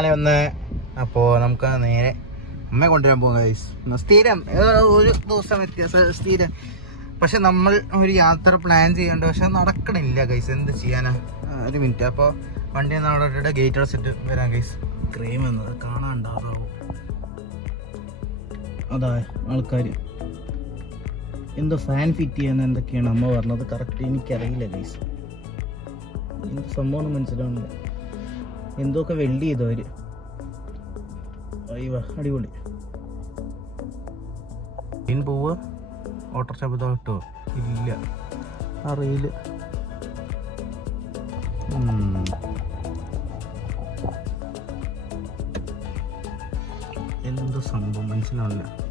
നാല് ഒന്ന്. അപ്പോൾ നമുക്ക് നേരെ അമ്മയെ കൊണ്ടുവരാൻ പോകാം ഗൈസ് സ്ഥിരം ഒരു ദിവസം വ്യത്യാസം സ്ഥിരം. പക്ഷെ നമ്മൾ ഒരു യാത്ര പ്ലാൻ ചെയ്യേണ്ട പക്ഷെ നടക്കണില്ല ഗൈസ് എന്ത് ചെയ്യാനാ? ഒരു മിനിറ്റ് അപ്പോൾ വണ്ടി അവിടെ ഗേറ്റ് അടച്ചിട്ട് വരാം ഗൈസ് ക്രീം എന്നത് കാണാണ്ടാവും അതാ ആൾക്കാര്. എന്തോ ഫാൻ ഫിറ്റ് ചെയ്യുന്ന എന്തൊക്കെയാണ് അമ്മ പറഞ്ഞത്? കറക്റ്റ് എനിക്കറിയില്ല ഗൈസ് എന്ത് സംഭവം മനസ്സിലാവുന്നില്ല. എന്തൊക്കെ വെൽഡ് ചെയ്തു അവർ? അടിപൊളി. ട്രെയിൻ പോവുക ഓട്ടർ ശബ്ദം കിട്ടുമോ ഇല്ല. അറിയില്ല. എന്ത് സംഭവം? മനസ്സിലാവില്ല